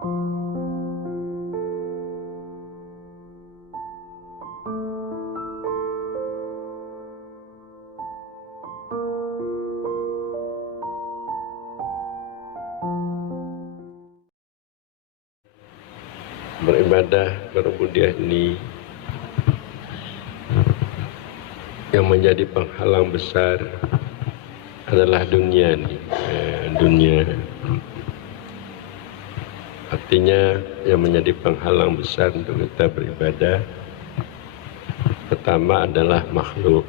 Beribadah berbudiah ini yang menjadi penghalang besar adalah dunia ini. Dunia artinya yang menjadi penghalang besar untuk kita beribadah pertama adalah makhluk.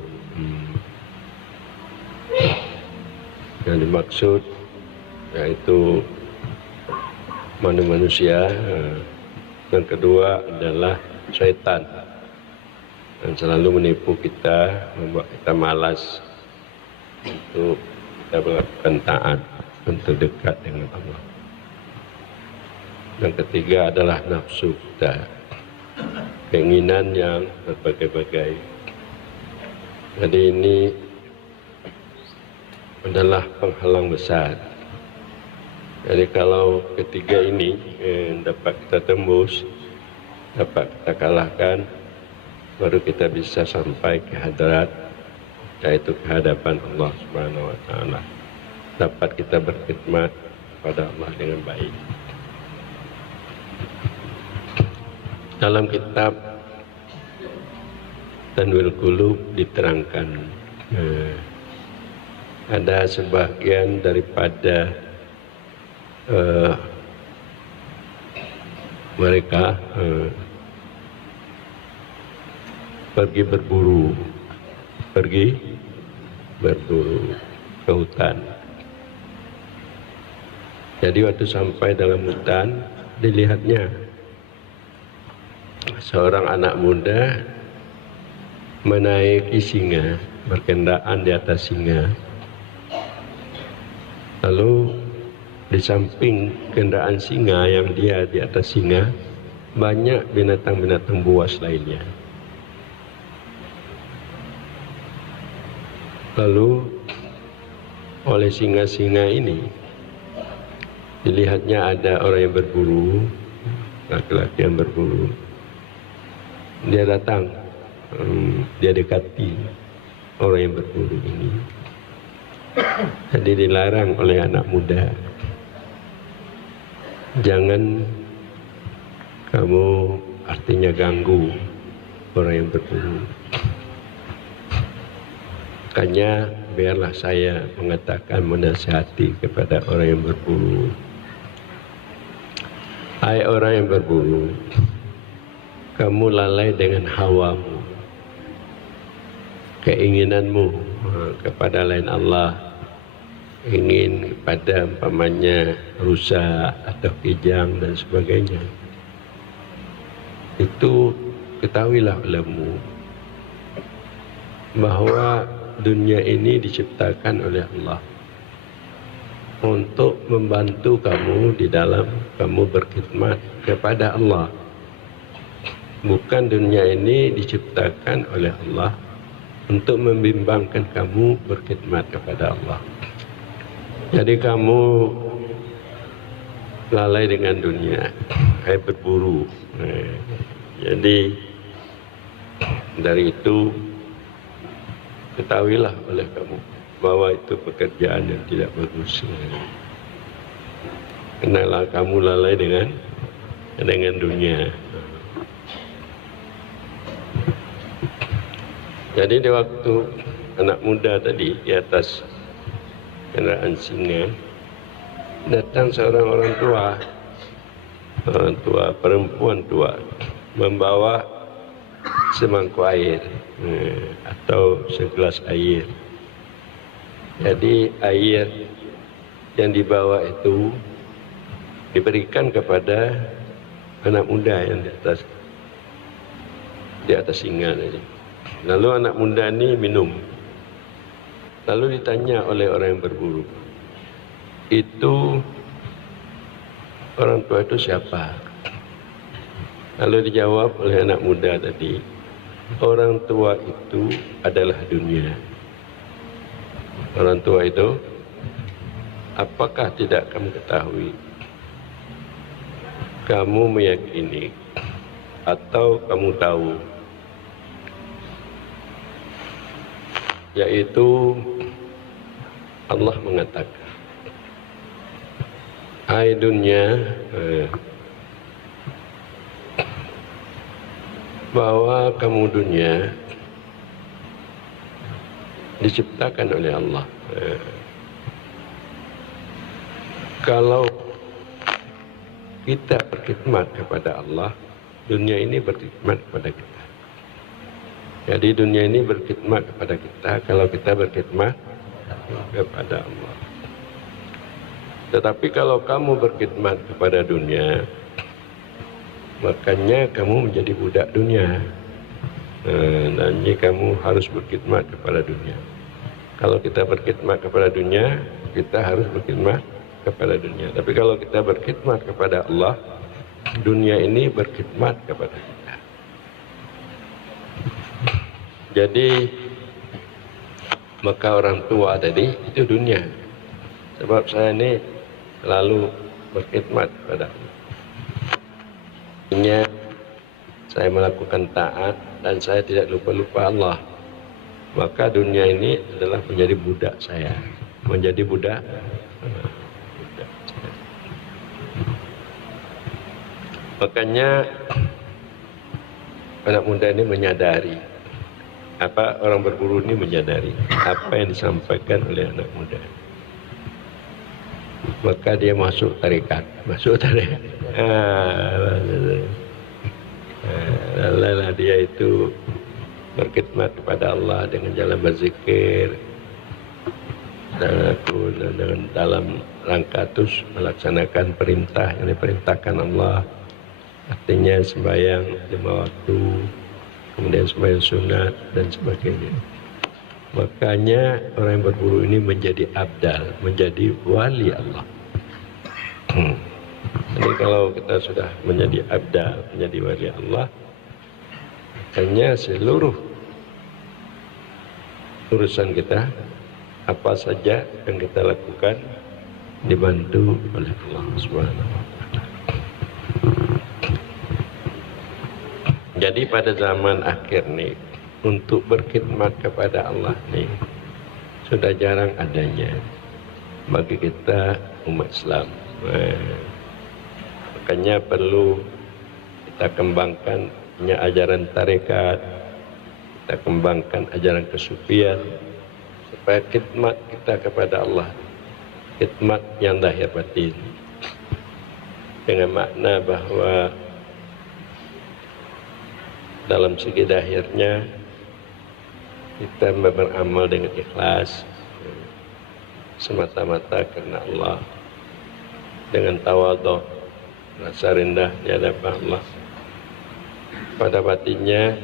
Yang dimaksud yaitu manusia. Yang kedua adalah syaitan yang selalu menipu kita, membuat kita malas untuk kita melakukan taat, untuk dekat dengan Allah. Yang ketiga adalah nafsu kita, keinginan yang berbagai-bagai. Jadi ini adalah penghalang besar. Jadi kalau ketiga ini dapat kita tembus, dapat kita kalahkan, baru kita bisa sampai ke hadrat, yaitu ke hadapan Allah Subhanahu wa Ta'ala. Dapat kita berkhidmat kepada Allah dengan baik. Dalam kitab Tanwirul Qulub diterangkan ada sebagian daripada mereka pergi berburu ke hutan. Jadi waktu sampai dalam hutan, dilihatnya seorang anak muda menaiki singa, berkendaraan di atas singa. Lalu di samping kendaraan singa yang dia di atas singa, banyak binatang-binatang buas lainnya. Lalu oleh singa-singa ini dilihatnya ada orang yang berburu, laki-laki yang berburu. Dia datang, dia dekati orang yang berburu ini. Jadi dilarang oleh anak muda, jangan kamu artinya ganggu orang yang berburu. Makanya biarlah saya mengatakan, menasihati kepada orang yang berburu. Hai orang yang berburu, kamu lalai dengan hawamu, keinginanmu kepada lain Allah, ingin kepada umpamanya rusa atau kijang dan sebagainya. Itu ketahuilah olehmu bahwa dunia ini diciptakan oleh Allah untuk membantu kamu di dalam kamu berkhidmat kepada Allah. Bukan dunia ini diciptakan oleh Allah untuk membimbangkan kamu berkhidmat kepada Allah. Jadi kamu lalai dengan dunia, kayak berburu. Jadi dari itu ketahuilah oleh kamu bahwa itu pekerjaan yang tidak bagus. Kenalah kamu lalai dengan dunia. Jadi di waktu anak muda tadi di atas kendaraan singa, datang seorang orang tua, perempuan tua, membawa semangkuk air atau segelas air. Jadi air yang dibawa itu diberikan kepada anak muda yang di atas singa tadi. Lalu anak muda ini minum. Lalu ditanya oleh orang yang berburu, itu orang tua itu siapa? Lalu dijawab oleh anak muda tadi, orang tua itu adalah dunia. Orang tua itu, apakah tidak kamu ketahui kamu meyakini atau kamu tahu, yaitu Allah mengatakan, hai dunia, bahwa kamu dunia diciptakan oleh Allah. Kalau kita berkhidmat kepada Allah, dunia ini berkhidmat kepada kita. Jadi dunia ini berkhidmat kepada kita kalau kita berkhidmat kepada Allah. Tetapi kalau kamu berkhidmat kepada dunia, makanya kamu menjadi budak dunia. Dan jika kamu harus berkhidmat kepada dunia. Kalau kita berkhidmat kepada dunia, kita harus berkhidmat kepada dunia. Tapi kalau kita berkhidmat kepada Allah, dunia ini berkhidmat kepada kita. Jadi maka orang tua tadi itu dunia. Sebab saya ini selalu berkhidmat kepada Allah. Artinya saya melakukan taat dan saya tidak lupa-lupa Allah. Maka dunia ini adalah menjadi budak saya. Menjadi budak. Makanya anak muda ini menyadari, orang berburu ini menyadari apa yang disampaikan oleh anak muda. Maka dia masuk tarekat. Lalah dia itu berkhidmat kepada Allah dengan jalan berzikir, dan aku dengan dalam rangka terus melaksanakan perintah yang diperintahkan Allah. Artinya sembahyang 5 waktu, kemudian sembahyang sunat dan sebagainya. Makanya orang yang berburu ini menjadi abdal, menjadi wali Allah. Jadi kalau kita sudah menjadi abdal, menjadi wali Allah, makanya seluruh urusan kita, apa saja yang kita lakukan, dibantu oleh Allah Subhanahu wa Ta'ala. Jadi pada zaman akhir nih, untuk berkhidmat kepada Allah nih sudah jarang adanya bagi kita umat Islam. Makanya perlu kita kembangkan ajaran tarekat, kita kembangkan ajaran kesufian supaya khidmat kita kepada Allah, khidmat yang lahir batin, dengan makna bahwa dalam segi lahirnya kita beramal dengan ikhlas semata-mata karena Allah, dengan tawadhu, rasa rendah di hadapan Allah. Pada batinnya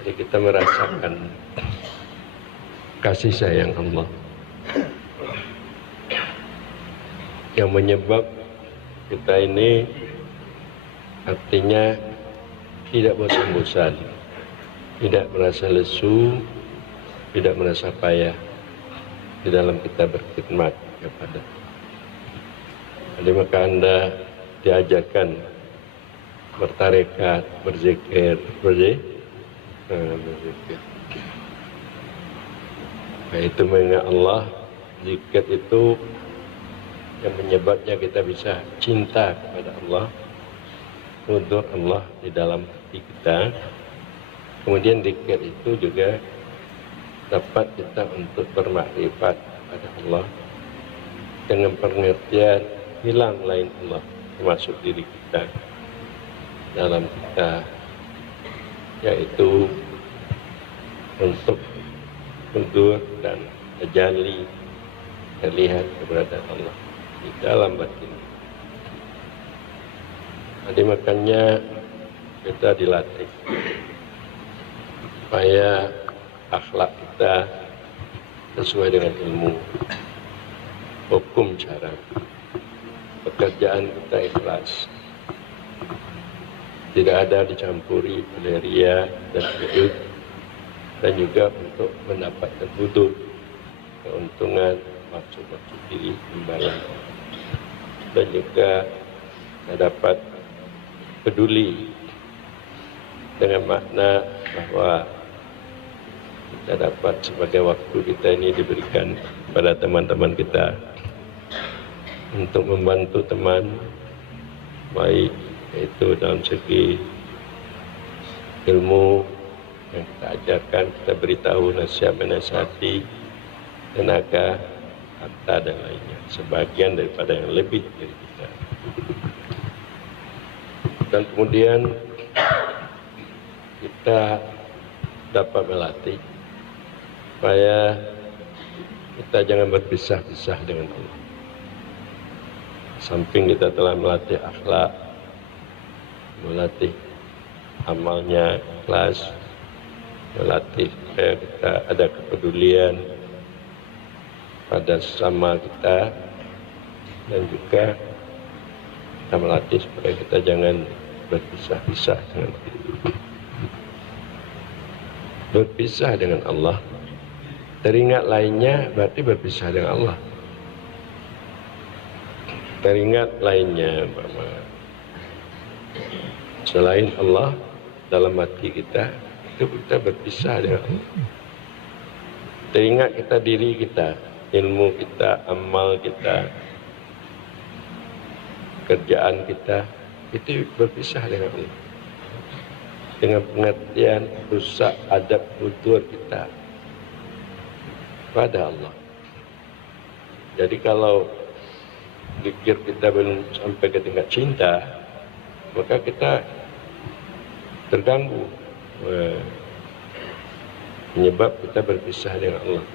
jadi kita merasakan kasih sayang Allah yang menyebab kita ini artinya tidak bosan-bosan, tidak merasa lesu, tidak merasa payah di dalam kita berkhidmat kepada. Jadi maka Anda diajarkan bertarekat, berzikir. Nah, itu mengingat Allah. Zikir itu yang menyebabnya kita bisa cinta kepada Allah, hudur Allah di dalam hati kita. Kemudian zikir itu juga dapat kita untuk bermakrifat kepada Allah dengan pengertian hilang lain Allah termasuk diri kita dalam kita, yaitu untuk hudur dan tajalli terlihat keberadaan Allah di dalam batin. Jadi makanya kita dilatih supaya akhlak kita sesuai dengan ilmu, hukum cara, pekerjaan kita ikhlas, tidak ada dicampuri oleh ria dan sujud, dan juga untuk mendapatkan hudud, keuntungan, maksud diri imbalan, dan juga kita dapat peduli dengan makna bahwa kita dapat sebagai waktu kita ini diberikan pada teman-teman kita untuk membantu teman, baik itu dalam segi ilmu yang kita ajarkan, kita beritahu, nasihat menasihati, tenaga, harta dan lainnya, sebagian daripada yang lebih dari kita. Dan kemudian kita dapat melatih supaya kita jangan berpisah-pisah dengan Allah. Samping kita telah melatih akhlak, melatih amalnya ikhlas, melatih supaya kita ada kepedulian pada sesama kita, dan juga kita melatih supaya kita jangan berpisah-pisah dengan Allah. Berpisah dengan Allah, teringat lainnya berarti berpisah dengan Allah. Teringat lainnya selain Allah dalam hati kita, itu kita berpisah dengan Allah. Teringat kita diri kita, ilmu kita, amal kita, kerjaan kita, itu berpisah dengan Allah. Dengan pengertian rusak adab tutur kita pada Allah. Jadi kalau zikir kita belum sampai ke tingkat cinta, maka kita terganggu, menyebab kita berpisah dengan Allah.